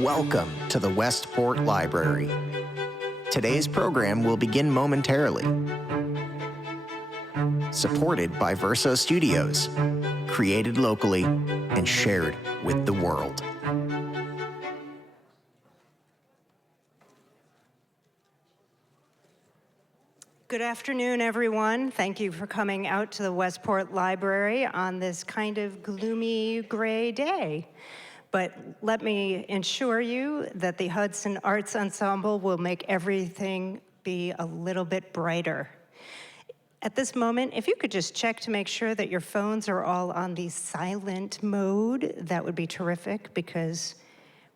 Welcome to the Westport Library. Today's program will begin momentarily. Supported by Verso Studios, created locally and shared with the world. Good afternoon, everyone. Thank you for coming out to the Westport Library on this kind of gloomy gray day. But let me assure you that the Hudson Arts Ensemble will make everything be a little bit brighter. At this moment, if you could just check to make sure that your phones are all on the silent mode, that would be terrific, because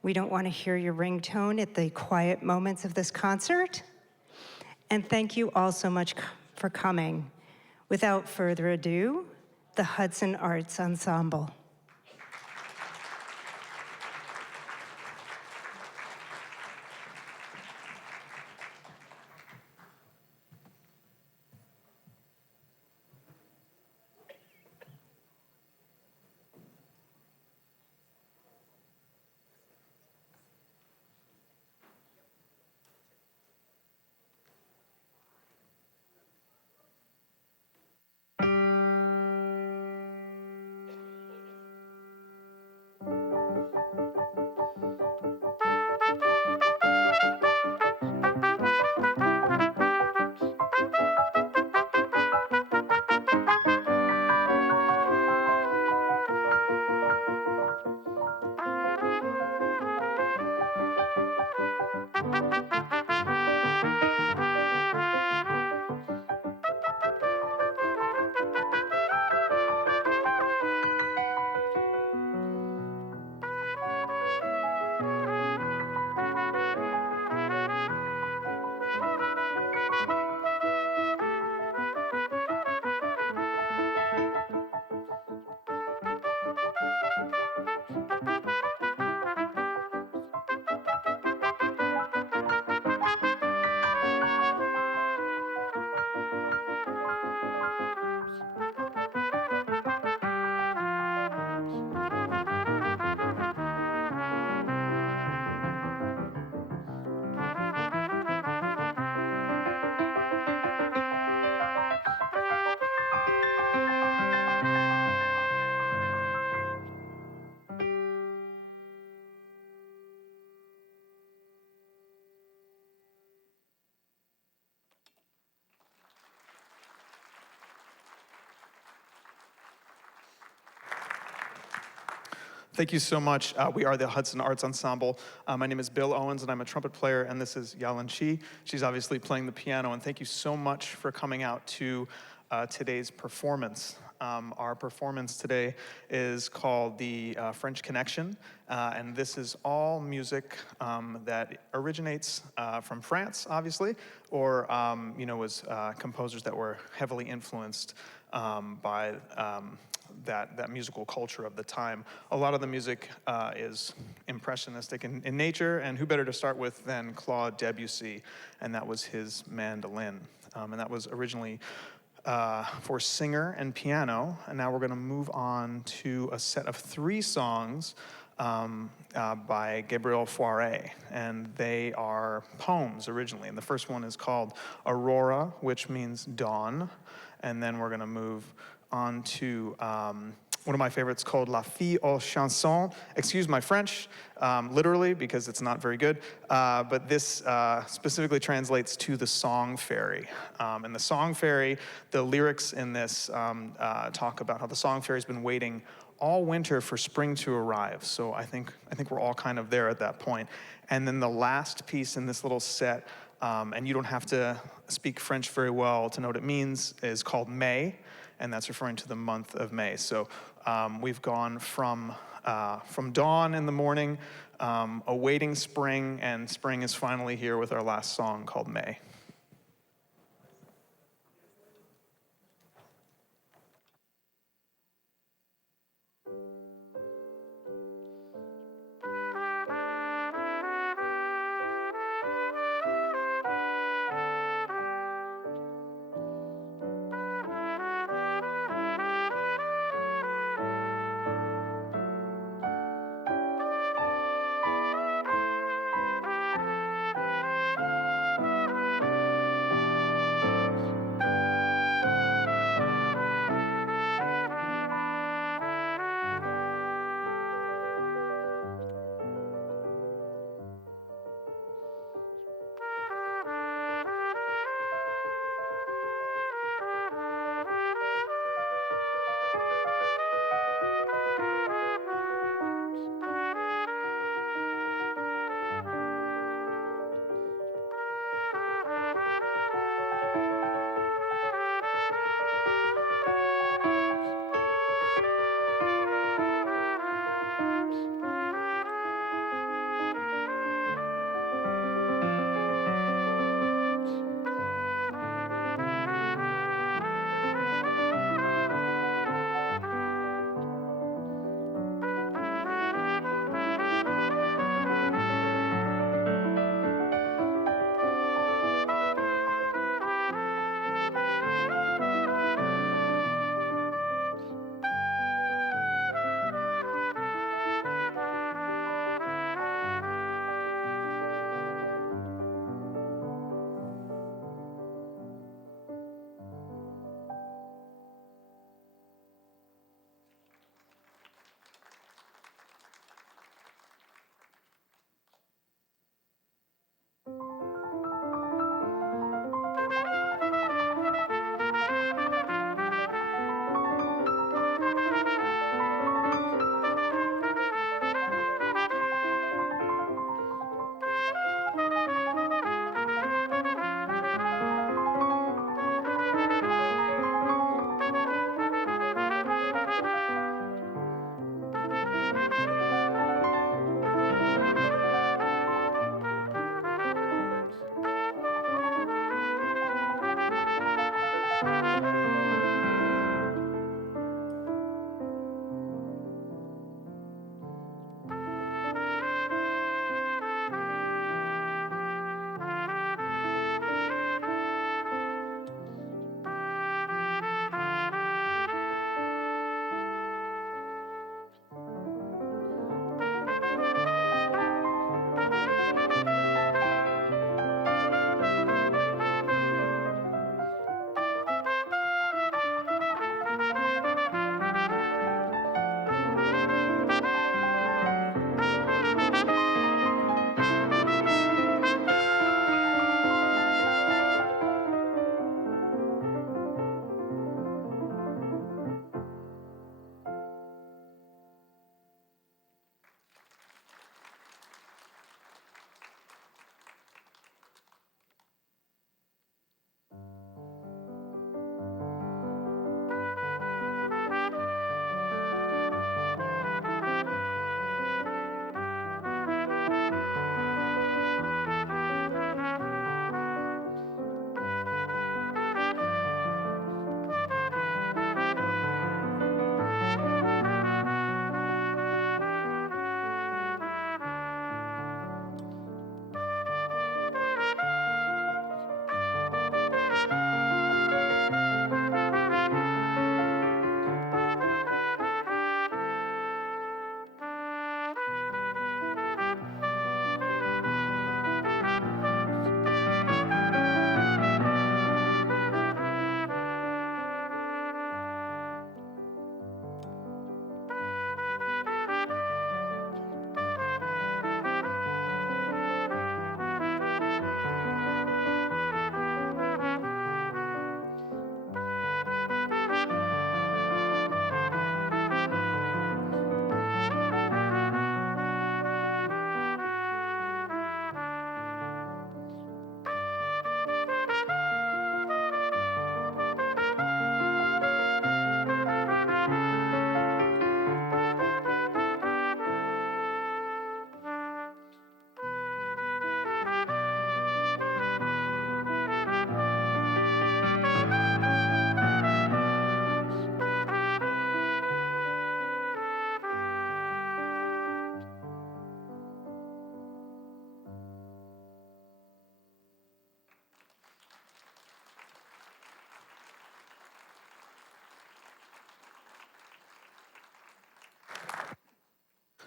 we don't want to hear your ringtone at the quiet moments of this concert. And thank you all so much for coming. Without further ado, the Hudson Arts Ensemble. Thank you so much. We are the Hudson Arts Ensemble. My name is Bill Owens, and I'm a trumpet player, and this is Yalin Chi. She's obviously playing the piano, and thank you so much for coming out to today's performance. Our performance today is called the French Connection, and this is all music that originates from France, obviously, or was composers that were heavily influenced by that musical culture of the time. A lot of the music is impressionistic in nature, and who better to start with than Claude Debussy, and that was his mandolin. And that was originally for singer and piano, and now we're going to move on to a set of 3 songs by Gabriel Faure, and they are poems originally. And the first one is called Aurora, which means dawn, and then we're going to move on to one of my favorites called La Fille aux Chansons. Excuse my French, literally, because it's not very good, but this specifically translates to the Song Fairy. And the Song Fairy, the lyrics in this talk about how the Song Fairy's been waiting all winter for spring to arrive. So I think we're all kind of there at that point. And then the last piece in this little set, and you don't have to speak French very well to know what it means, is called May, and that's referring to the month of May. So we've gone from dawn in the morning, awaiting spring, and spring is finally here with our last song called May.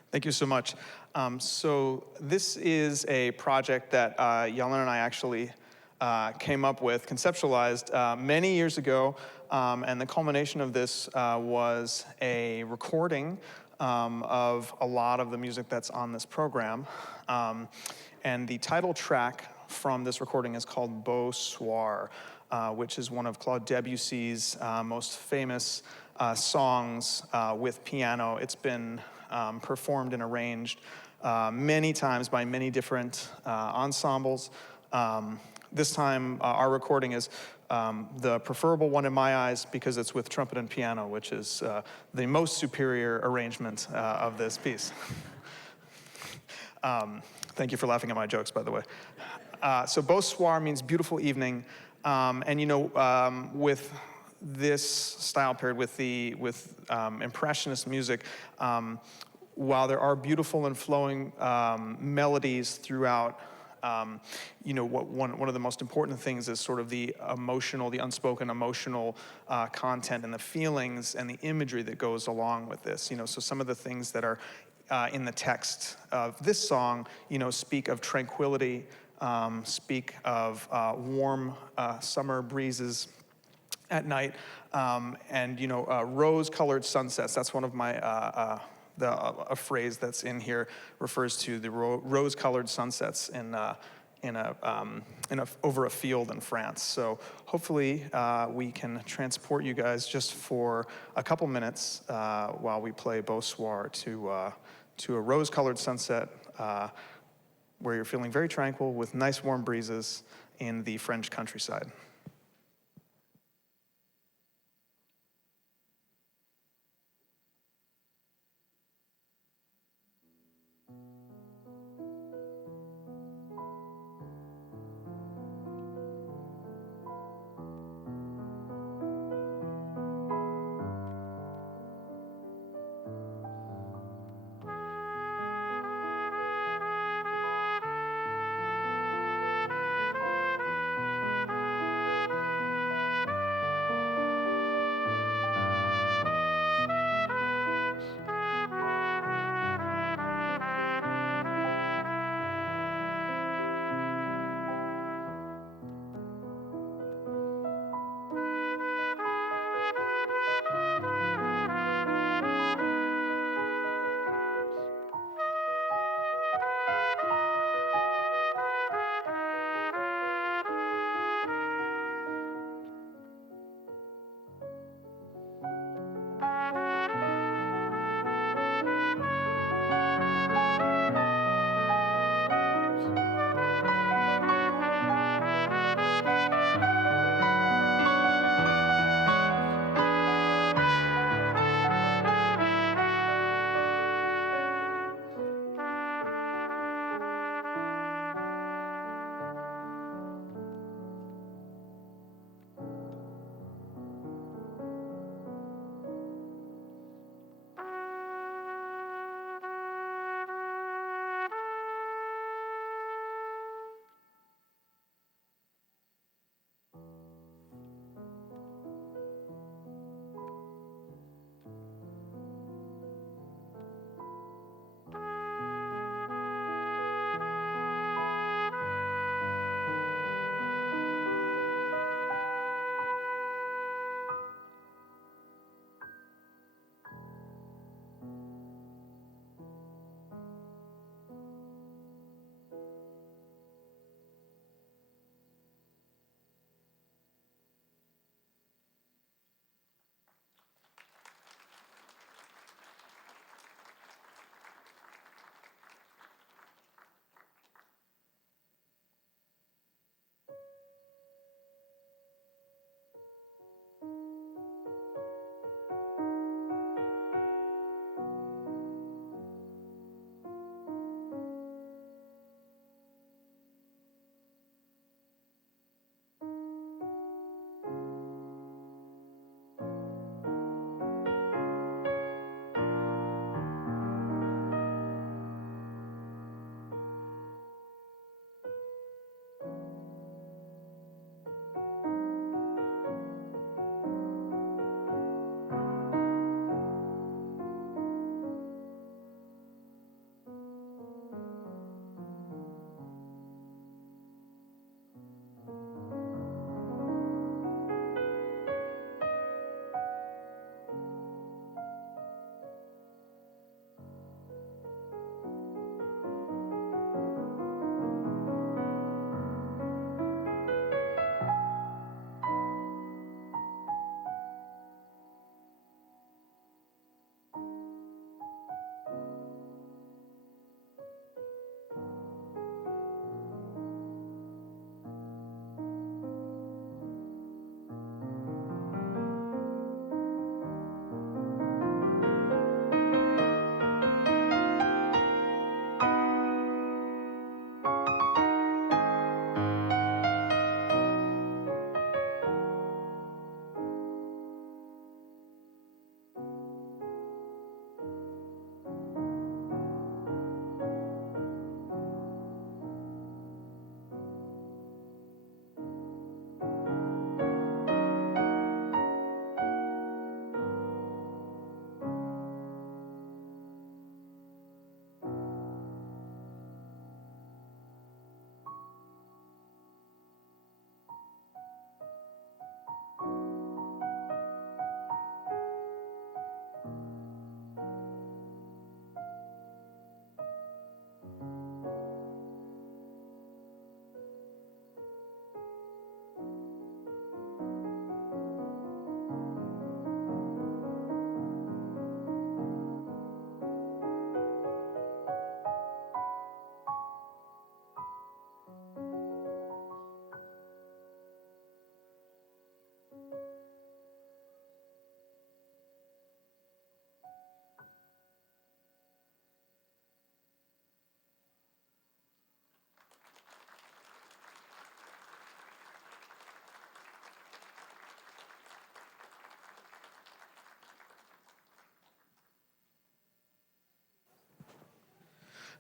Thank you so much. So this is a project that Yalin and I actually came up with, conceptualized many years ago, and the culmination of this was a recording of a lot of the music that's on this program. And the title track from this recording is called Beau Soir, which is one of Claude Debussy's most famous songs with piano. It's been performed and arranged many times by many different ensembles. This time, our recording is the preferable one in my eyes because it's with trumpet and piano, which is the most superior arrangement of this piece. Thank you for laughing at my jokes, by the way. So Beau Soir means beautiful evening, and with this style paired with impressionist music, while there are beautiful and flowing melodies throughout, one of the most important things is sort of the emotional, the unspoken emotional content and the feelings and the imagery that goes along with this. So some of the things that are in the text of this song, speak of tranquility, speak of warm summer breezes at night, and rose-colored sunsets. That's one of my a phrase that's in here refers to the rose-colored sunsets over a field in France. So hopefully we can transport you guys just for a couple minutes while we play Beau Soir to a rose-colored sunset where you're feeling very tranquil with nice warm breezes in the French countryside.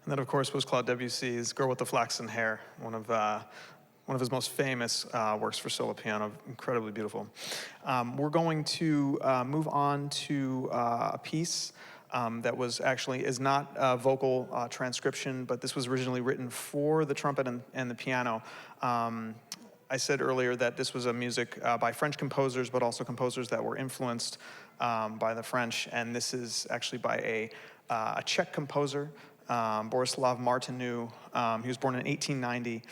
And that, of course, was Claude Debussy's Girl with the Flaxen Hair, one of his most famous works for solo piano, incredibly beautiful. We're going to move on to a piece that is not a vocal transcription, but this was originally written for the trumpet and the piano. I said earlier that this was a music by French composers, but also composers that were influenced by the French, and this is actually by a Czech composer, Borislav Martinu. He was born in 1890,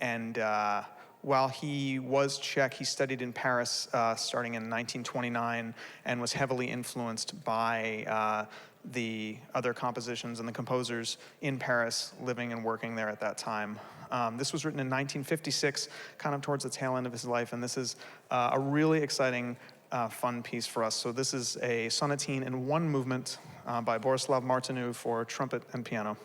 and while he was Czech, he studied in Paris starting in 1929 and was heavily influenced by the other compositions and the composers in Paris living and working there at that time. This was written in 1956, kind of towards the tail end of his life, and this is a really exciting, fun piece for us. So this is a sonatine in one movement by Borislav Martinu for trumpet and piano.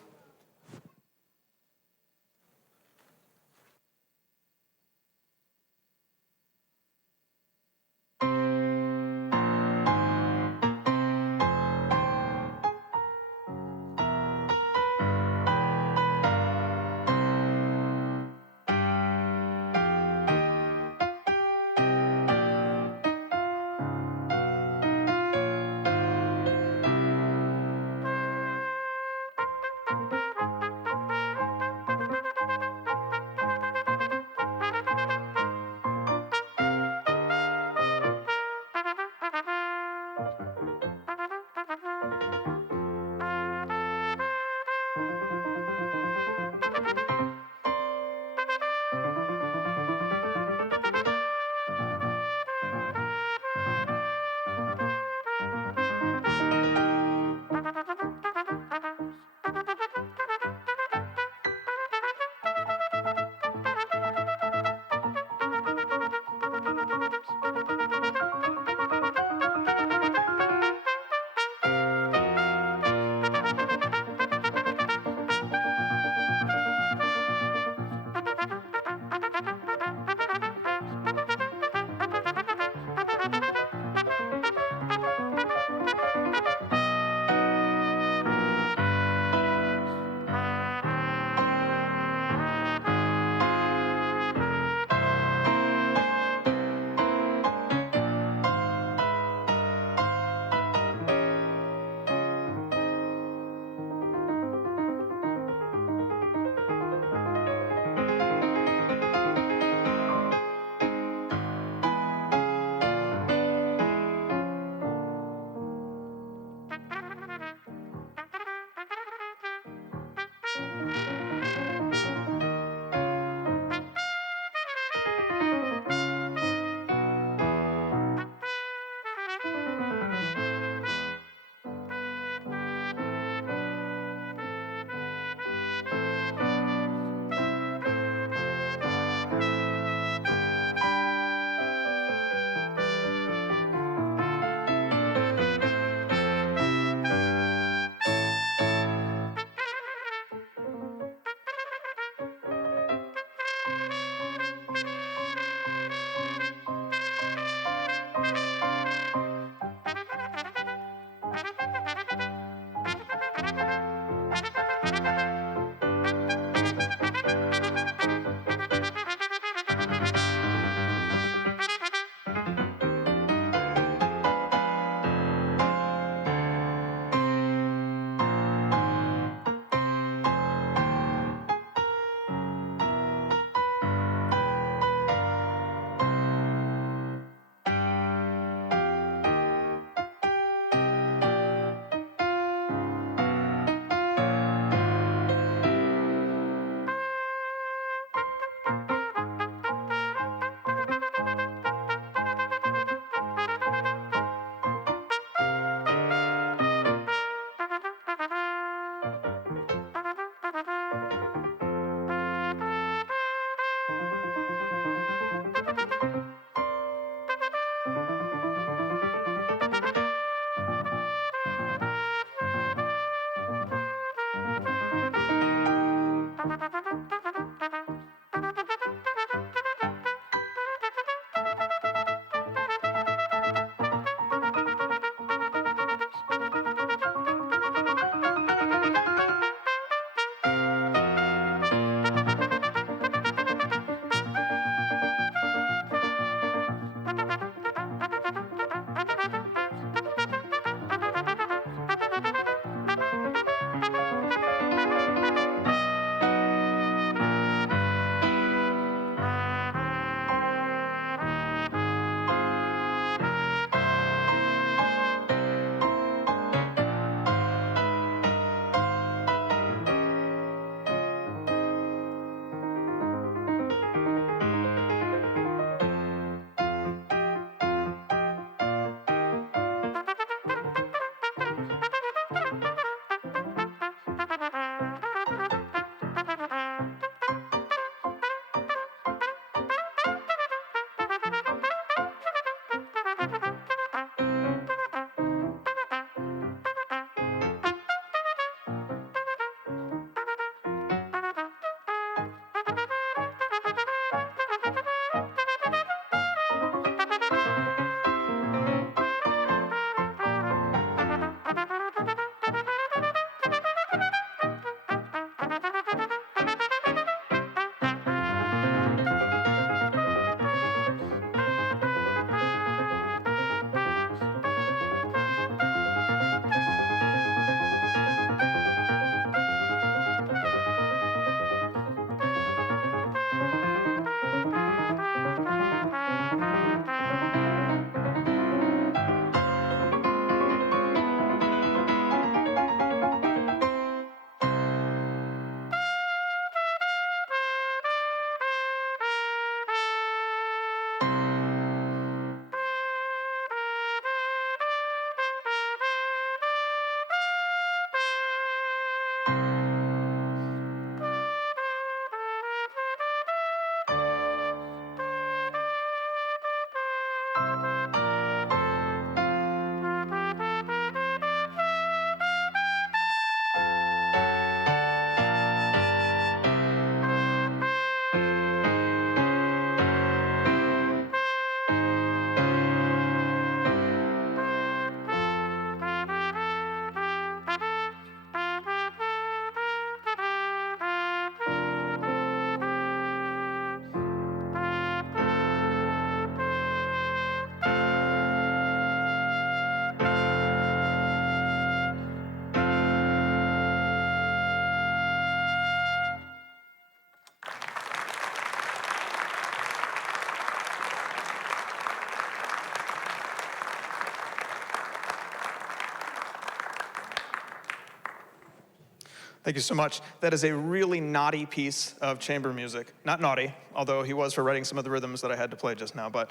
Thank you so much. That is a really naughty piece of chamber music. Not naughty, although he was for writing some of the rhythms that I had to play just now. But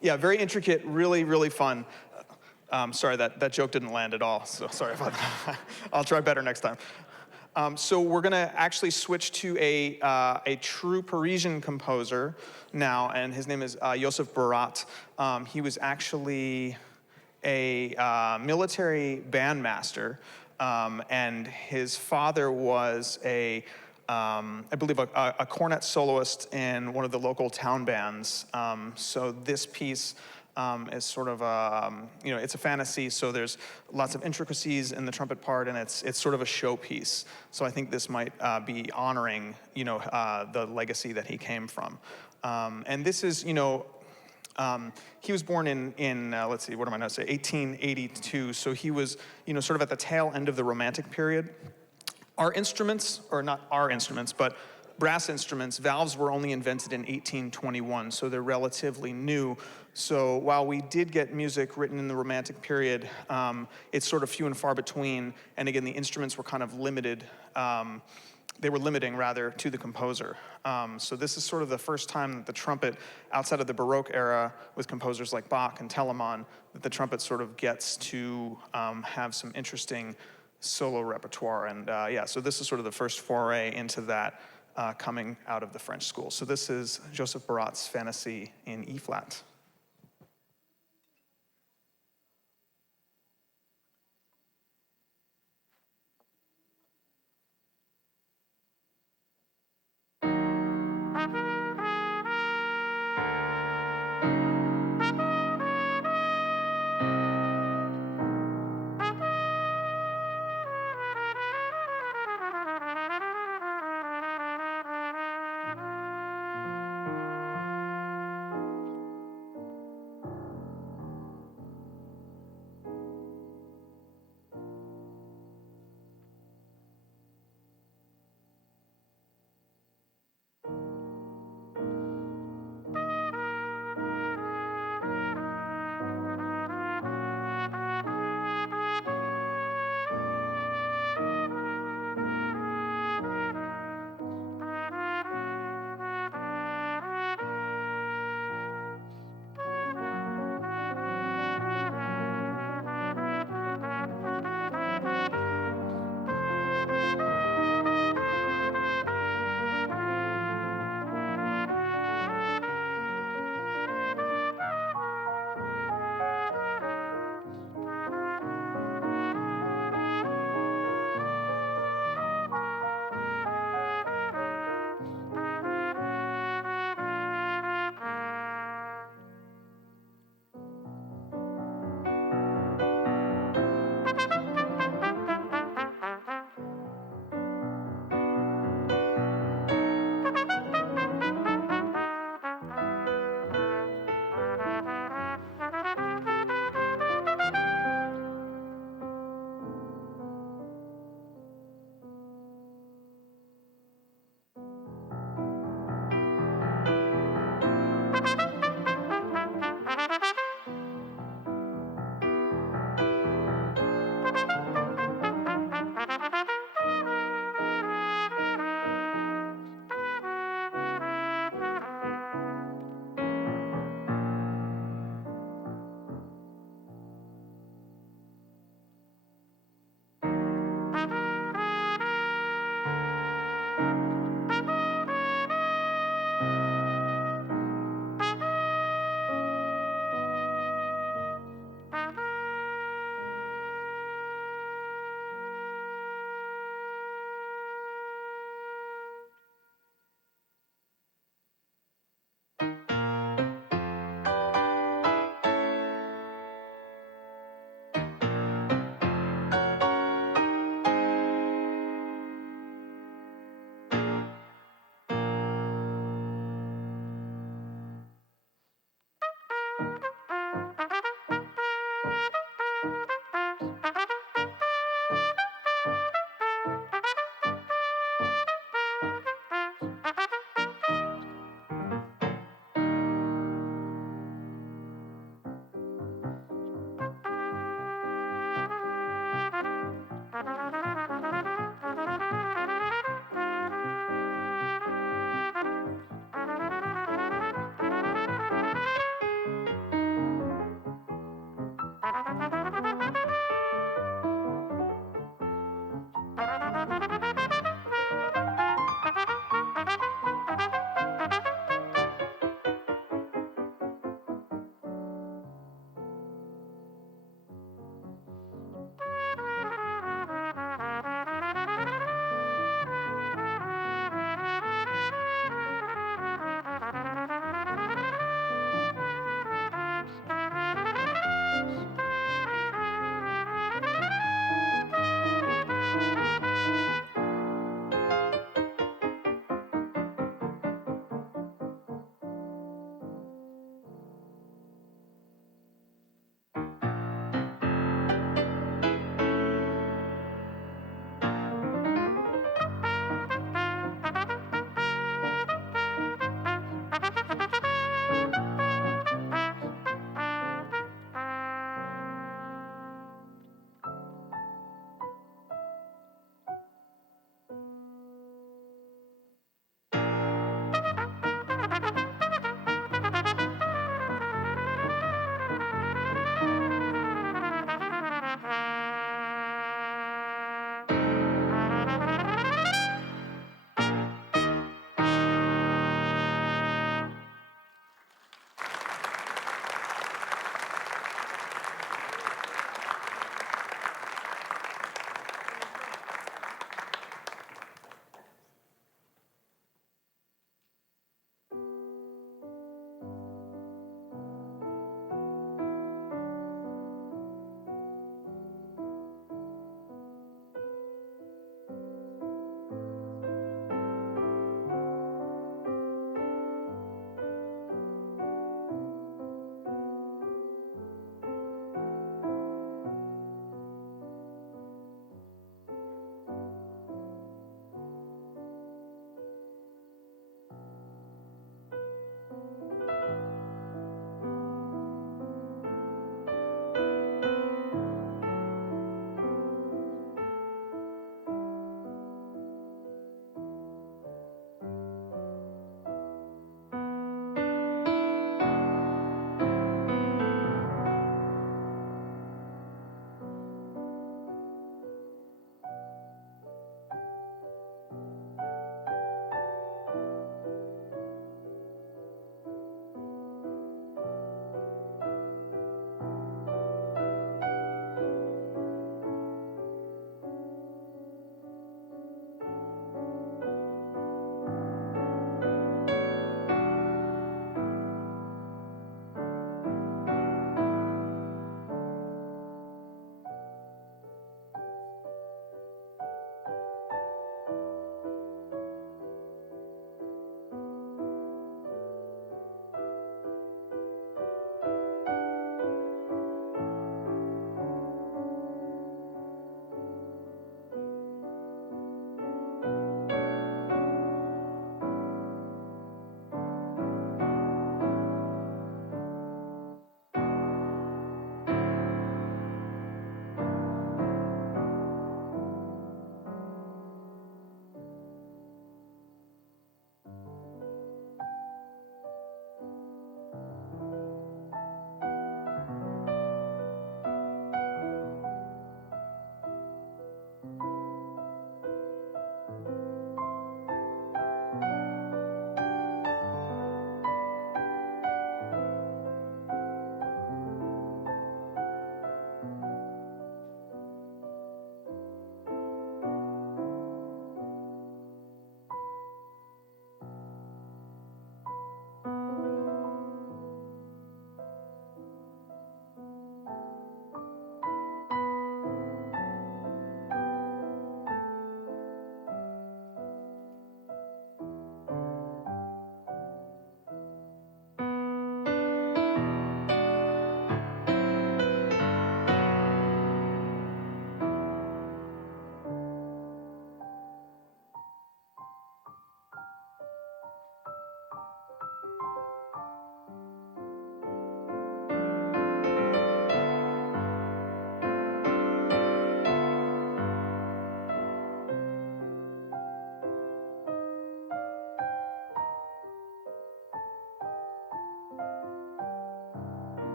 yeah, very intricate, really, really fun. Sorry, that joke didn't land at all, so sorry about that. I'll try better next time. So we're gonna actually switch to a true Parisian composer now, and his name is Joseph Borat. He was actually a military bandmaster, and his father was I believe a cornet soloist in one of the local town bands. So this piece is sort of it's a fantasy, so there's lots of intricacies in the trumpet part, and it's sort of a showpiece. So I think this might be honoring, the legacy that he came from. And this is, he was born in let's see, what am I going to say, 1882. So he was, sort of at the tail end of the Romantic period. Our instruments, or not our instruments, but brass instruments, valves were only invented in 1821, so they're relatively new. So while we did get music written in the Romantic period, it's sort of few and far between, and again, the instruments were kind of limited. They were limiting, rather, to the composer. So this is sort of the first time that the trumpet, outside of the Baroque era, with composers like Bach and Telemann, that the trumpet sort of gets to have some interesting solo repertoire. And yeah, so this is sort of the first foray into that coming out of the French school. So this is Joseph Borat's Fantasy in E-flat.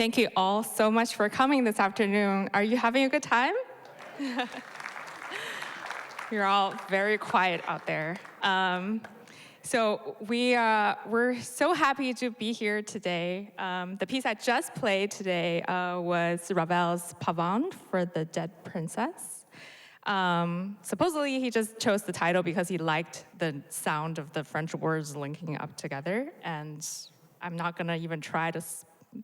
Thank you all so much for coming this afternoon. Are you having a good time? You're all very quiet out there. So we're so happy to be here today. The piece I just played today was Ravel's Pavane for the Dead Princess. Supposedly he just chose the title because he liked the sound of the French words linking up together, and I'm not gonna even try to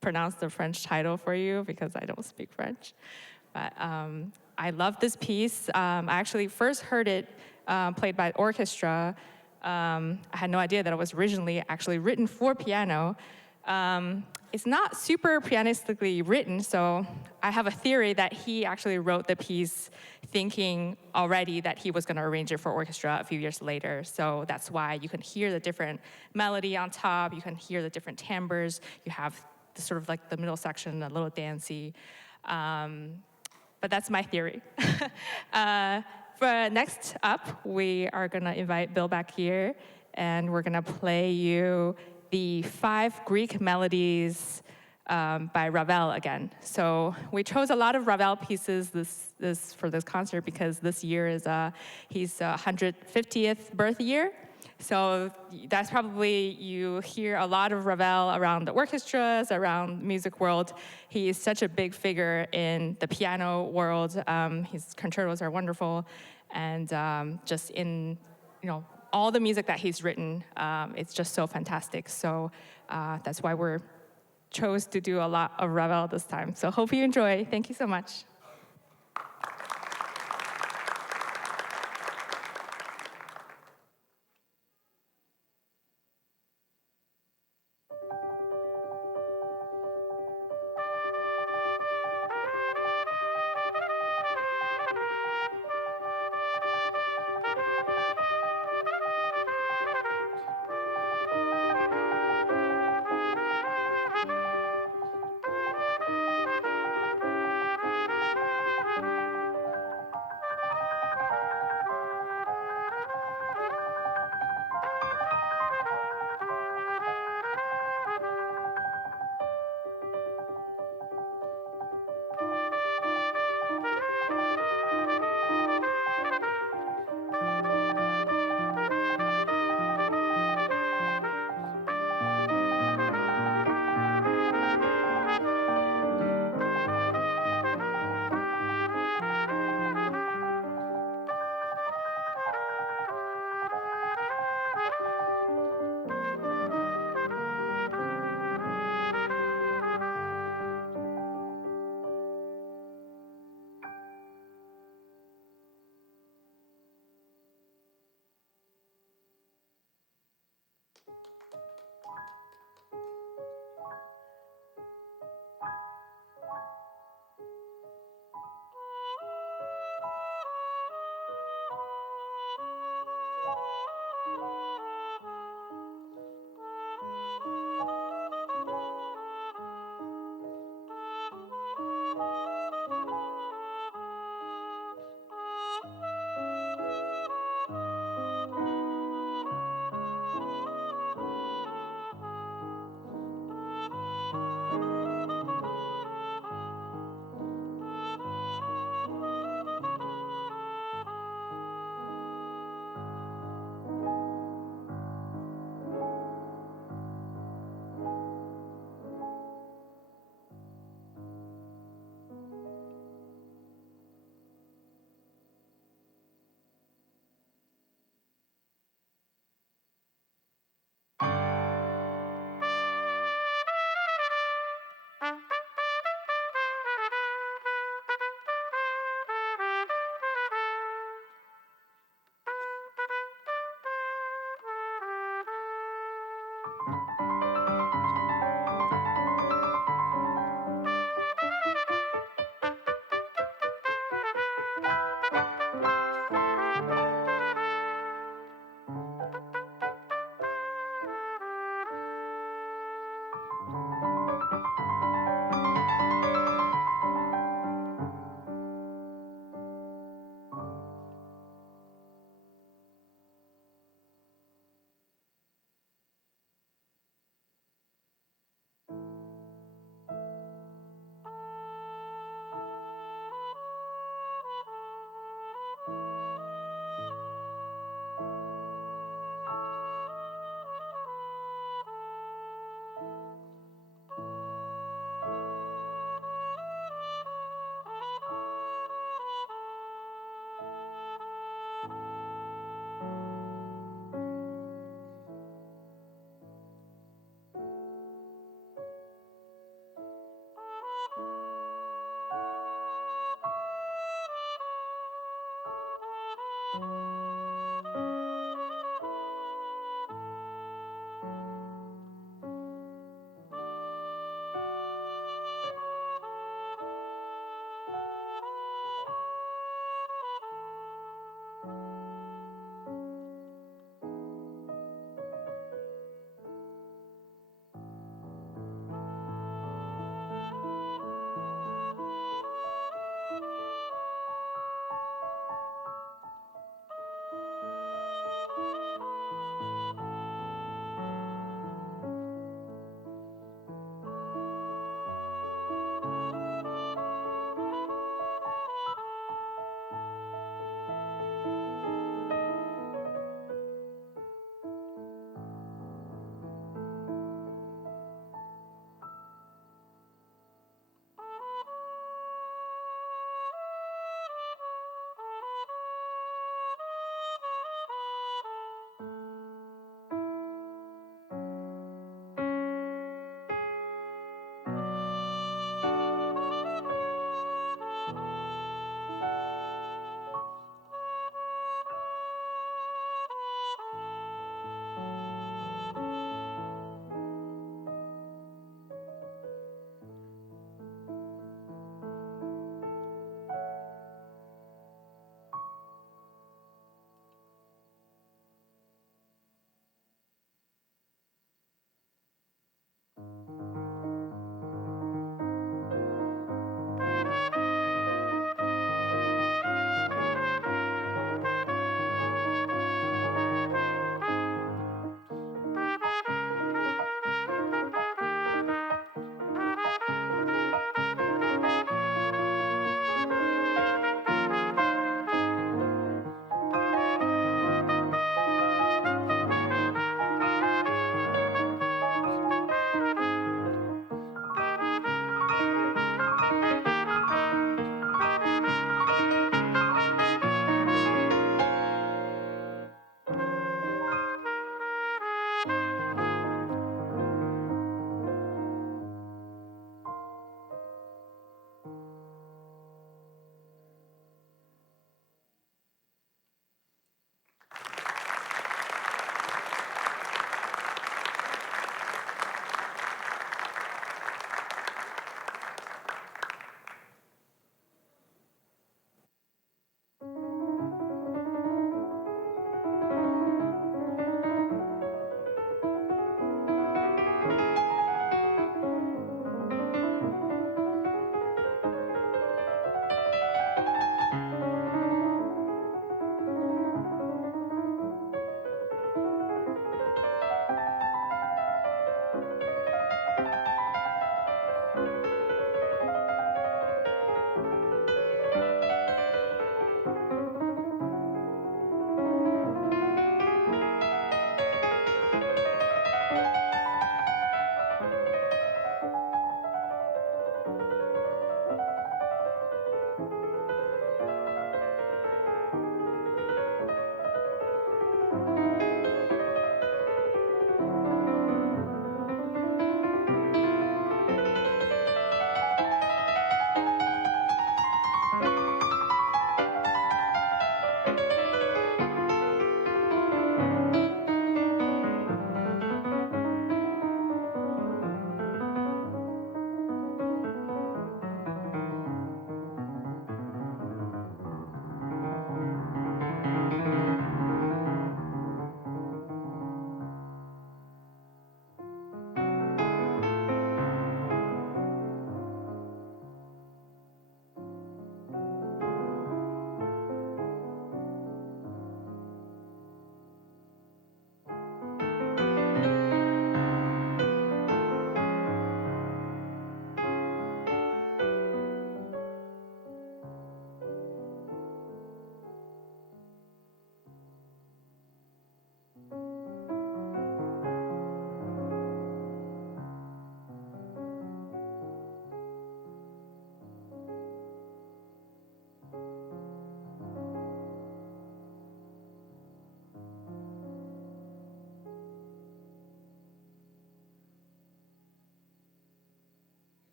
pronounce the French title for you because I don't speak French. But I love this piece. I actually first heard it played by orchestra. I had no idea that it was originally actually written for piano. It's not super pianistically written, so I have a theory that he actually wrote the piece thinking already that he was going to arrange it for orchestra a few years later. So that's why you can hear the different melody on top, you can hear the different timbres, you have the sort of like the middle section, a little dancey. But that's my theory. For next up, we are gonna invite Bill back here, and we're gonna play you the 5 Greek melodies by Ravel again. So we chose a lot of Ravel pieces for this concert because this year is his 150th birth year. So that's probably, you hear a lot of Ravel around the orchestras, around music world. He is such a big figure in the piano world. His concertos are wonderful. And just in, all the music that he's written, it's just so fantastic. So that's why we're chose to do a lot of Ravel this time. So hope you enjoy. Thank you so much.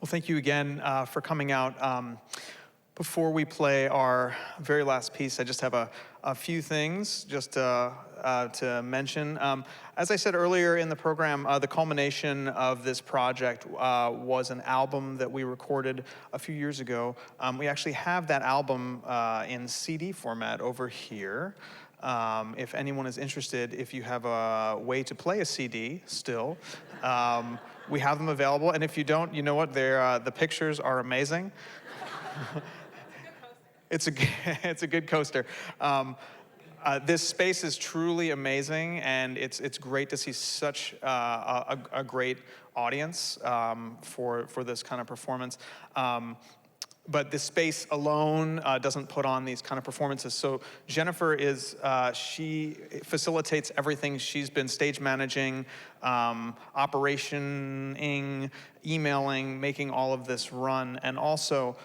Well, thank you again for coming out. Before we play our very last piece, I just have a few things just to mention. As I said earlier in the program, the culmination of this project was an album that we recorded a few years ago. We actually have that album in CD format over here. If anyone is interested, if you have a way to play a CD still, we have them available. And if you don't, you know what? The pictures are amazing. It's a good coaster. This space is truly amazing, and it's great to see such a great audience for this kind of performance. But this space alone doesn't put on these kind of performances. So Jennifer she facilitates everything. She's been stage managing, operationing, emailing, making all of this run, and also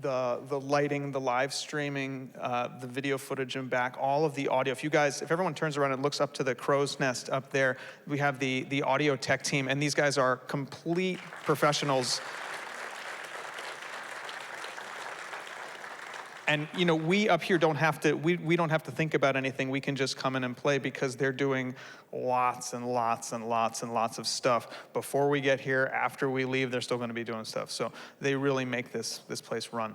the lighting, the live streaming, the video footage and back, all of the audio. If everyone turns around and looks up to the crow's nest up there, we have the audio tech team, and these guys are complete professionals. And we up here don't have to we don't have to think about anything. We can just come in and play because they're doing lots and lots and lots and lots of stuff. Before we get here, after we leave, they're still going to be doing stuff. So they really make this place run.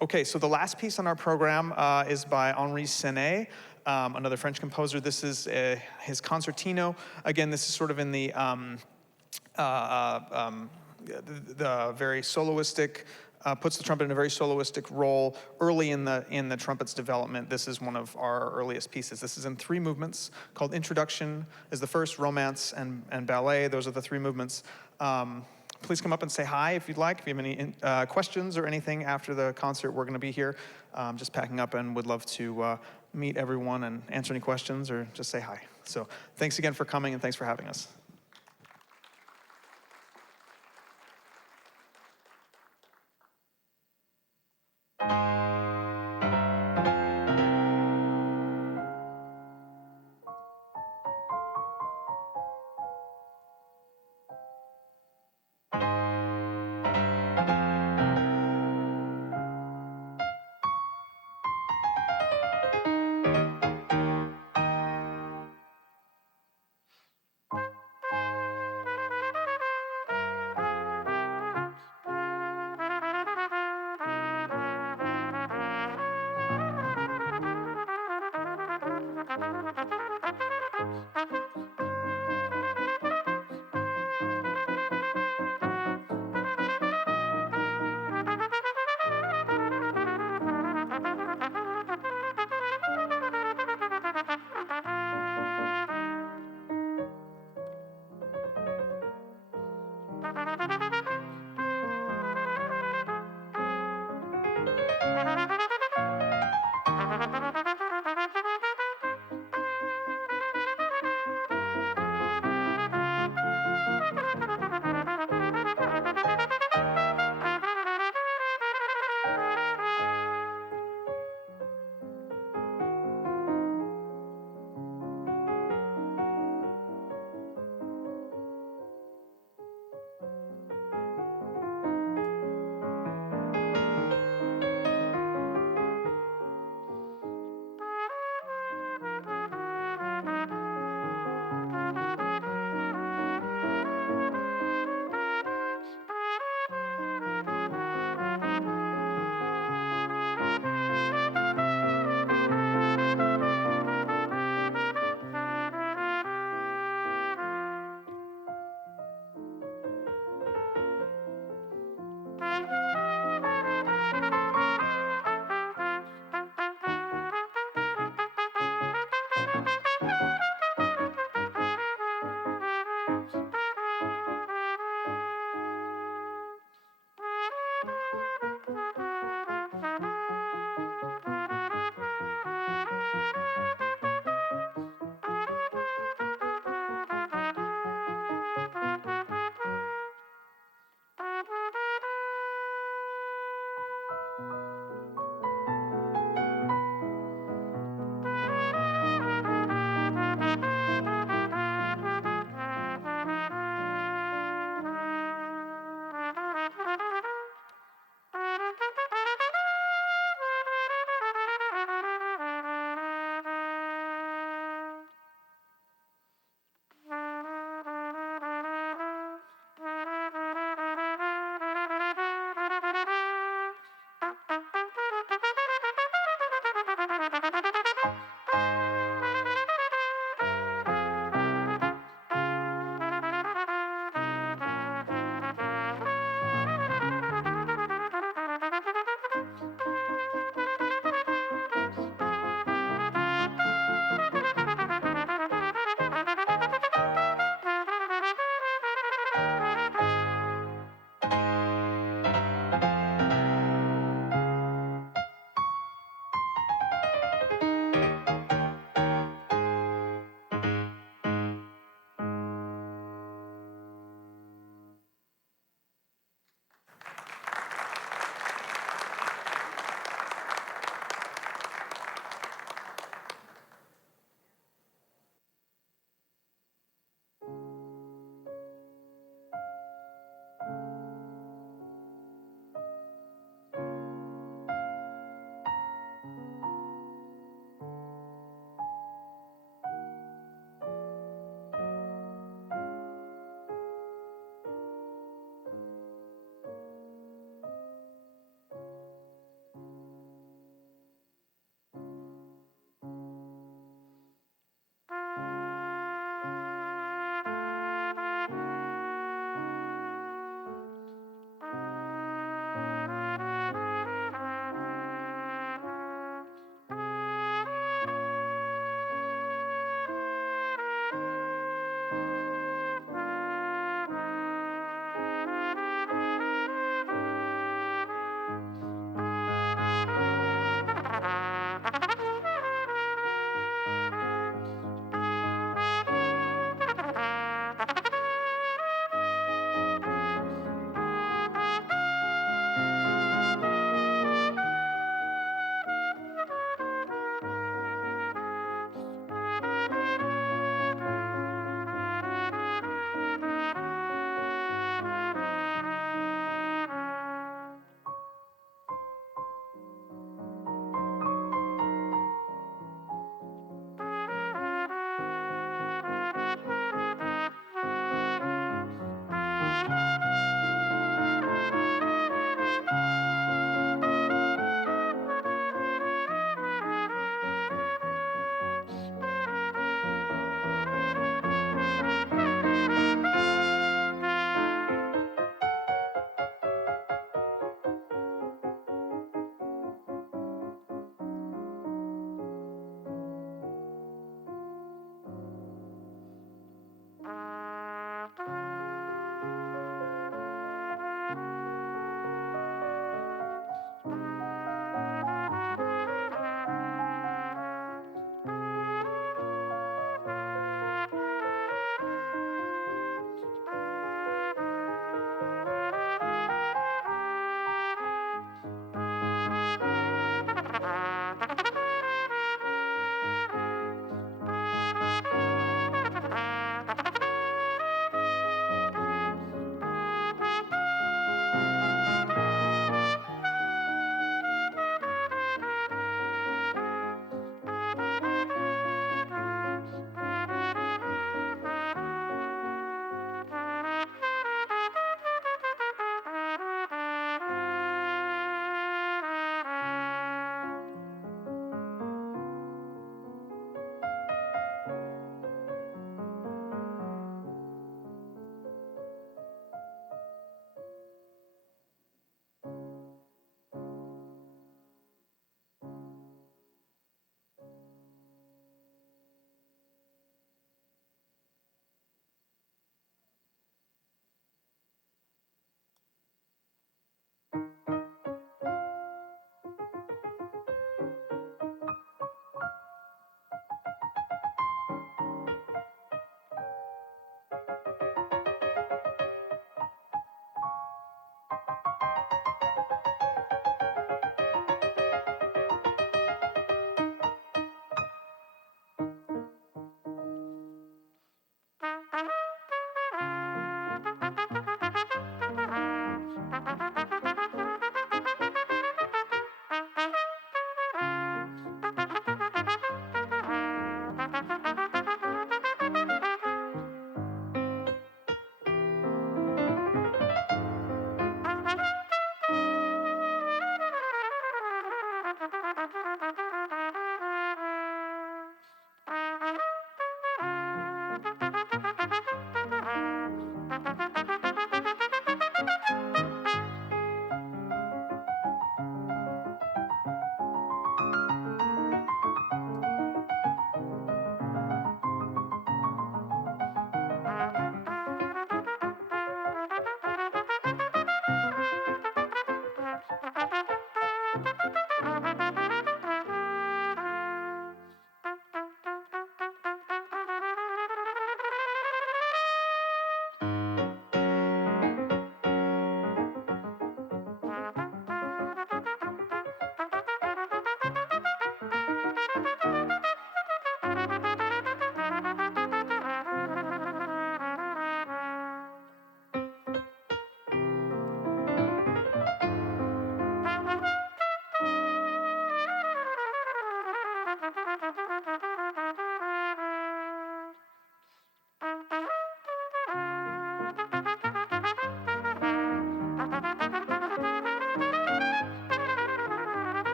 Okay, so the last piece on our program is by Henri Senet, another French composer. This is his concertino. Again, this is sort of in the very soloistic. Puts the trumpet in a very soloistic role early in the trumpet's development. This is one of our earliest pieces. This is in 3 movements, called Introduction is the first, Romance, and Ballet. Those are the 3 movements. Please come up and say hi if you'd like. If you have any questions or anything after the concert, we're going to be here just packing up and would love to meet everyone and answer any questions or just say hi. So thanks again for coming, and thanks for having us.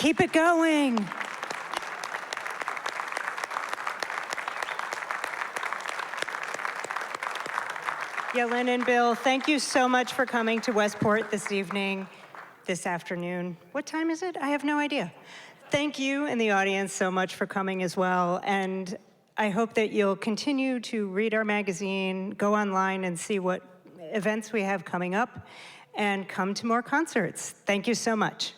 Keep it going. Yalin and Bill, thank you so much for coming to Westport this evening, this afternoon. What time is it? I have no idea. Thank you and the audience so much for coming as well. And I hope that you'll continue to read our magazine, go online and see what events we have coming up, and come to more concerts. Thank you so much.